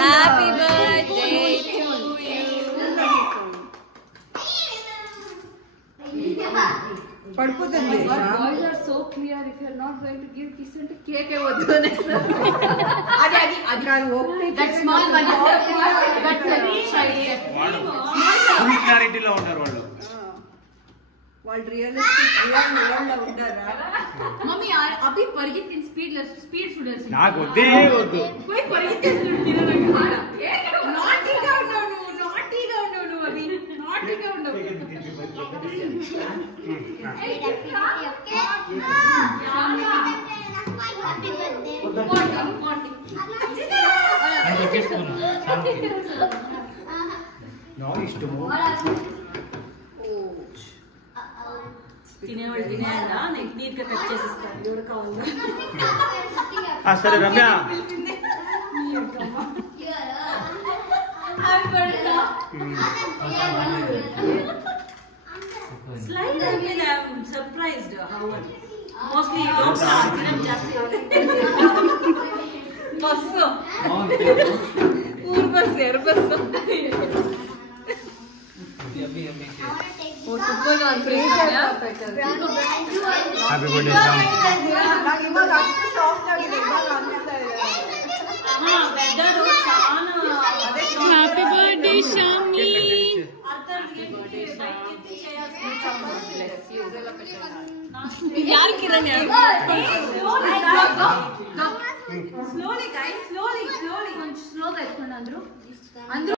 Happy birthday to you. పడిపోతుంది. Boys are so clear. If you are not going to give kiss and cake, వద్దు. అది that small one. That shy. Full క్లారిటీలో ఉంటారు వాళ్ళు. వాళ్ళు realistic real ఉంటారా? Mummy Abhi పరిగెత్తిన స్పీడ్ స్టూడెంట్స్. నాకు వద్దే వద్దు. పోయి పరిగెత్తేస్తున్నాడు నాటీగా ఉన్నావు నువ్వు అభి నాటీగా ఉన్నావు. తినేవాళ్ళు తినేయాలా నేను నీట్ గా కట్ చేసిస్తాను ఎవరు కావాలా. సరే Ramya Slightly I mean I'm surprised how mostly you don't start them just बस्सो ऊर बस यार बस्सो वो फुटबॉल और फ्रेंच है హ్యాపీ బర్త్డే నాకు ఇవాళ అಷ್ಟು సాఫ్ట్ ఆಗಿದೆ ఇవాళ అంతా हां వెదర్ చాలా హ్యాపీ బర్త్డే షామి అర్థం यार किरण यार slowly guys slowly కొంచెం స్లోగా ఎత్తుకోండి అందరూ